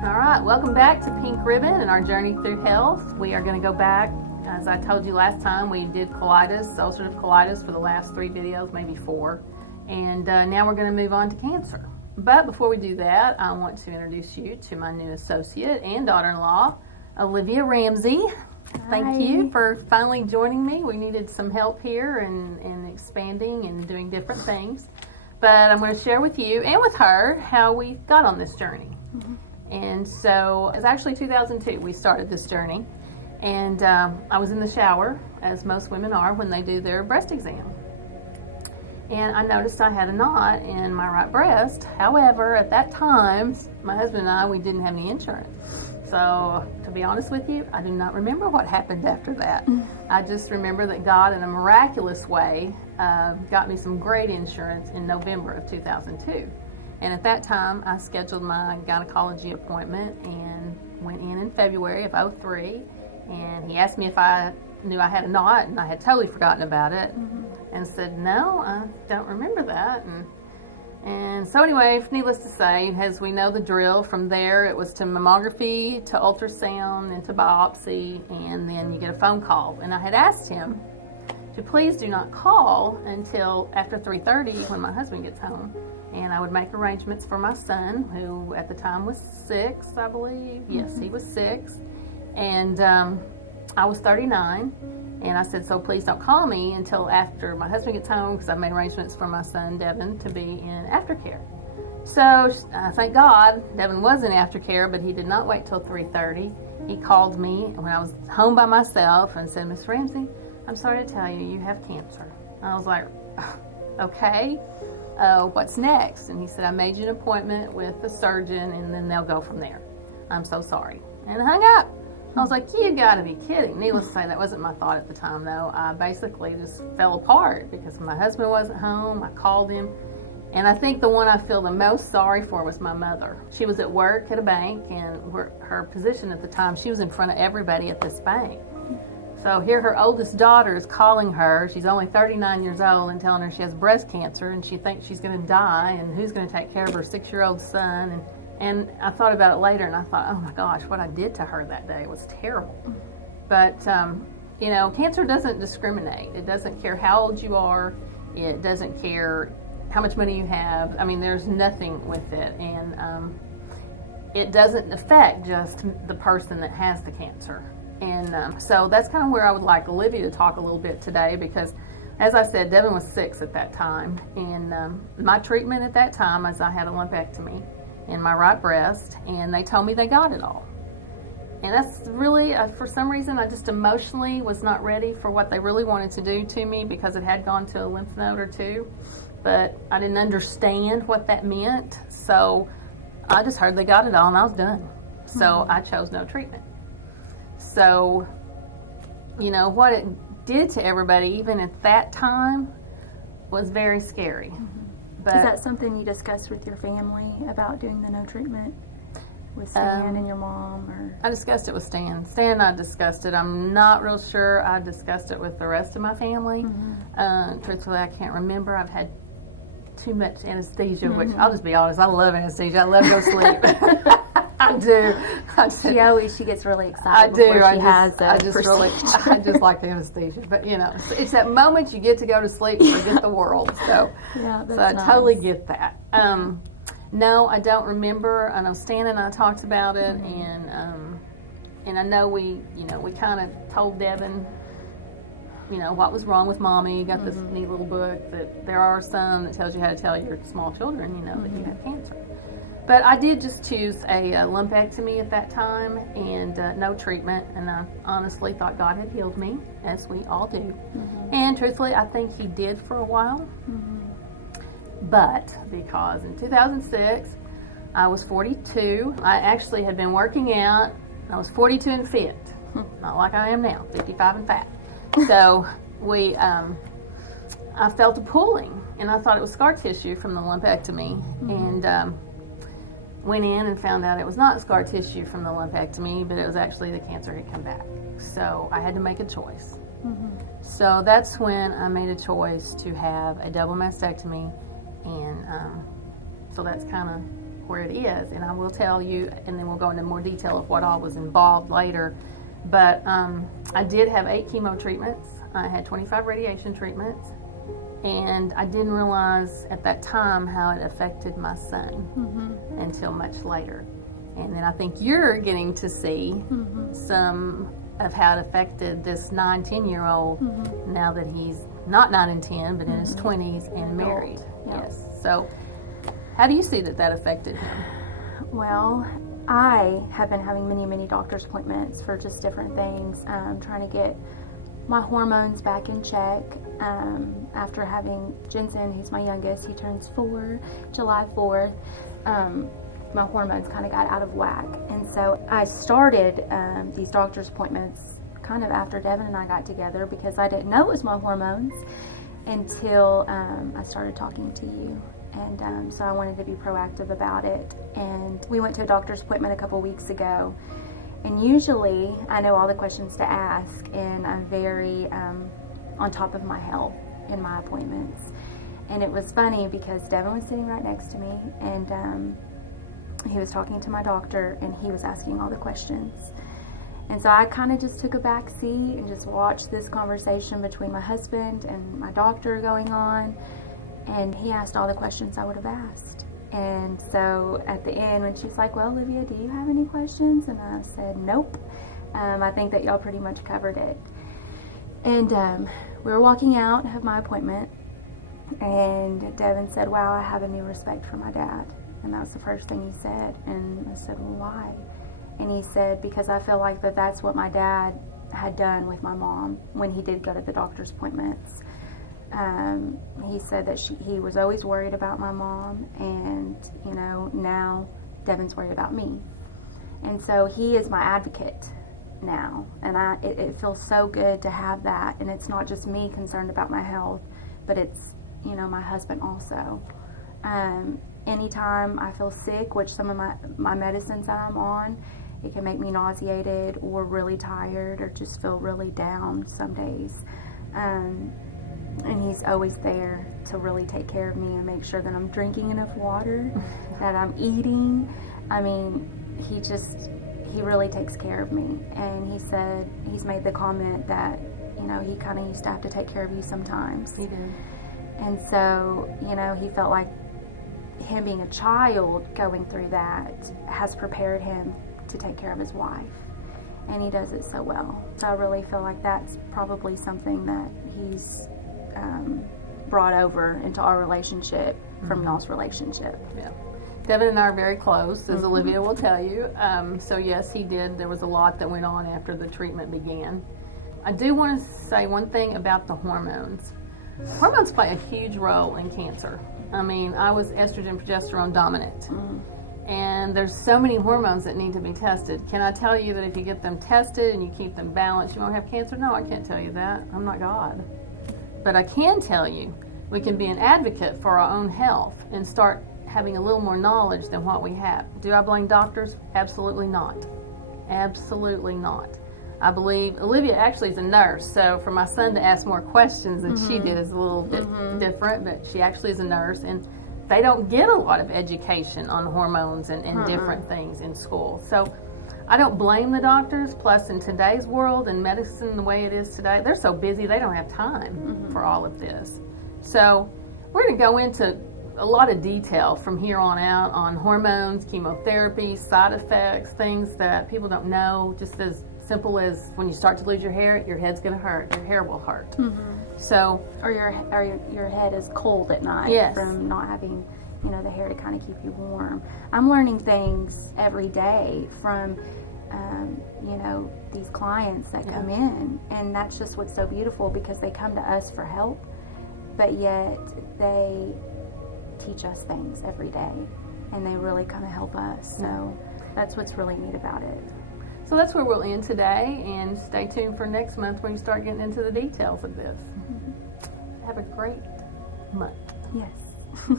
All right, welcome back to Pink Ribbon and our journey through health. We are going to go back, as I told you last time, we did colitis, ulcerative colitis for the last 3 videos, maybe 4. And now we're going to move on to cancer. But before we do that, I want to introduce you to my new associate and daughter-in-law, Olivia Ramsey. Thank you for finally joining me. We needed some help here and expanding and doing different things. But I'm going to share with you and with her how we got on this journey. Mm-hmm. And so it's actually 2002 we started this journey. And I was in the shower, as most women are when they do their breast exam. And I noticed I had a knot in my right breast. However, at that time, my husband and I, we didn't have any insurance. So to be honest with you, I do not remember what happened after that. I just remember that God, in a miraculous way, got me some great insurance in November of 2002. And at that time, I scheduled my gynecology appointment and went in February of 2003. And he asked me if I knew I had a knot, and I had totally forgotten about it. Mm-hmm. And said, no, I don't remember that. And so anyway, needless to say, as we know the drill, from there it was to mammography, to ultrasound, and to biopsy, and then you get a phone call. And I had asked him to please do not call until after 3:30 when my husband gets home. And I would make arrangements for my son, who at the time was 6, I believe. Mm-hmm. Yes, he was 6. And I was 39. And I said, so please don't call me until after my husband gets home, because I made arrangements for my son, Devin, to be in aftercare. So thank God, Devin was in aftercare, but he did not wait till 3:30. He called me when I was home by myself and said, Miss Ramsey, I'm sorry to tell you, you have cancer. I was like, okay. What's next? And he said, I made you an appointment with the surgeon, and then they'll go from there. I'm so sorry. And I hung up. I was like, you gotta be kidding. Needless to say, that wasn't my thought at the time, though. I basically just fell apart because my husband wasn't home. I called him. And I think the one I feel the most sorry for was my mother. She was at work at a bank, and her position at the time, she was in front of everybody at this bank. So here her oldest daughter is calling her. She's only 39 years old and telling her she has breast cancer and she thinks she's going to die, and who's going to take care of her 6-year-old son. And I thought about it later, and I thought, oh my gosh, what I did to her that day was terrible. But, cancer doesn't discriminate. It doesn't care how old you are. It doesn't care how much money you have. I mean, there's nothing with it. And it doesn't affect just the person that has the cancer. And so that's kind of where I would like Olivia to talk a little bit today, because as I said, Devin was 6 at that time. And my treatment at that time is I had a lumpectomy in my right breast, and they told me they got it all. And that's really, for some reason, I just emotionally was not ready for what they really wanted to do to me, because it had gone to a lymph node or 2. But I didn't understand what that meant. So I just heard they got it all, and I was done. So I chose no treatment. So, what it did to everybody, even at that time, was very scary. Mm-hmm. But is that something you discussed with your family about doing the no treatment with Stan and your mom? Or I discussed it with Stan. Stan and I discussed it. I'm not real sure I discussed it with the rest of my family. Mm-hmm. Truthfully, I can't remember. I've had too much anesthesia, which I'll just be honest, I love anesthesia. I love to go sleep. I do. She gets really excited. I just like the anesthesia. But it's that moment you get to go to sleep and forget the world. So, I totally get that. No, I don't remember. I know Stan and I talked about it, and I know we kind of told Devin, what was wrong with mommy. You got this neat little book that there are some that tells you how to tell your small children, that you have cancer. But I did just choose a lumpectomy at that time, and no treatment, and I honestly thought God had healed me, as we all do. Mm-hmm. And truthfully, I think He did for a while. Mm-hmm. But because in 2006, I was 42, I actually had been working out. I was 42 and fit, not like I am now, 55 and fat. So I felt a pulling, and I thought it was scar tissue from the lumpectomy, and went in and found out it was not scar tissue from the lumpectomy, but it was actually the cancer had come back. So I had to make a choice. So that's when I made a choice to have a double mastectomy, and so that's kind of where it is. And I will tell you, and then we'll go into more detail of what all was involved later. But I did have 8 chemo treatments. I had 25 radiation treatments. And I didn't realize at that time how it affected my son until much later. And then I think you're getting to see some of how it affected this 9-10-year-old now that he's not 9 and 10, but in his 20s and married. Yes. So how do you see that affected him? Well, I have been having many doctor's appointments for just different things, trying to get my hormones back in check. After having Jensen, who's my youngest, he turns 4 July 4th, my hormones kind of got out of whack. And so I started these doctor's appointments kind of after Devin and I got together, because I didn't know it was my hormones until I started talking to you. And so I wanted to be proactive about it. And we went to a doctor's appointment a couple weeks ago. And usually I know all the questions to ask, and I'm very on top of my health in my appointments. And it was funny because Devin was sitting right next to me, and he was talking to my doctor, and he was asking all the questions. And so I kind of just took a back seat and just watched this conversation between my husband and my doctor going on. And he asked all the questions I would have asked. And so at the end, when she's like, "Well, Olivia, do you have any questions?" And I said, "Nope. I think that y'all pretty much covered it." And we were walking out of my appointment, and Devin said, "Wow, I have a new respect for my dad." And that was the first thing he said. And I said, "Well, why?" And he said, "Because I feel like that's what my dad had done with my mom when he did go to the doctor's appointments." He said that he was always worried about my mom, and now Devin's worried about me. And so he is my advocate now, and it feels so good to have that. And it's not just me concerned about my health, but it's my husband also. Anytime I feel sick, which some of my medicines that I'm on, it can make me nauseated or really tired or just feel really down some days. And he's always there to really take care of me and make sure that I'm drinking enough water, that I'm eating. I mean, he really takes care of me. And he said, he's made the comment that, he kind of used to have to take care of you sometimes. He did. And so, he felt like him being a child going through that has prepared him to take care of his wife. And he does it so well. So I really feel like that's probably something that he's brought over into our relationship from y'all's relationship. Yeah. Devin and I are very close, as Olivia will tell you. So yes, he did. There was a lot that went on after the treatment began. I do want to say one thing about the hormones. Hormones play a huge role in cancer. I mean, I was estrogen progesterone dominant. And there's so many hormones that need to be tested. Can I tell you that if you get them tested and you keep them balanced, you won't have cancer? No, I can't tell you that. I'm not God. But I can tell you we can be an advocate for our own health and start having a little more knowledge than what we have. Do I blame doctors? Absolutely not. Absolutely not. I believe Olivia actually is a nurse, so for my son to ask more questions than she did is a little bit different, but she actually is a nurse, and they don't get a lot of education on hormones and different things in school. So I don't blame the doctors. Plus, in today's world and medicine the way it is today, they're so busy they don't have time for all of this. So we're going to go into a lot of detail from here on out on hormones, chemotherapy, side effects, things that people don't know, just as simple as when you start to lose your hair, your head's going to hurt, your hair will hurt. So, or your head is cold at night from not having, the hair to kind of keep you warm. I'm learning things every day from, these clients that come in, and that's just what's so beautiful, because they come to us for help, but yet they teach us things every day, and they really kind of help us. So that's what's really neat about it. So that's where we'll end today, and stay tuned for next month when you start getting into the details of this. Have a great month. Yes.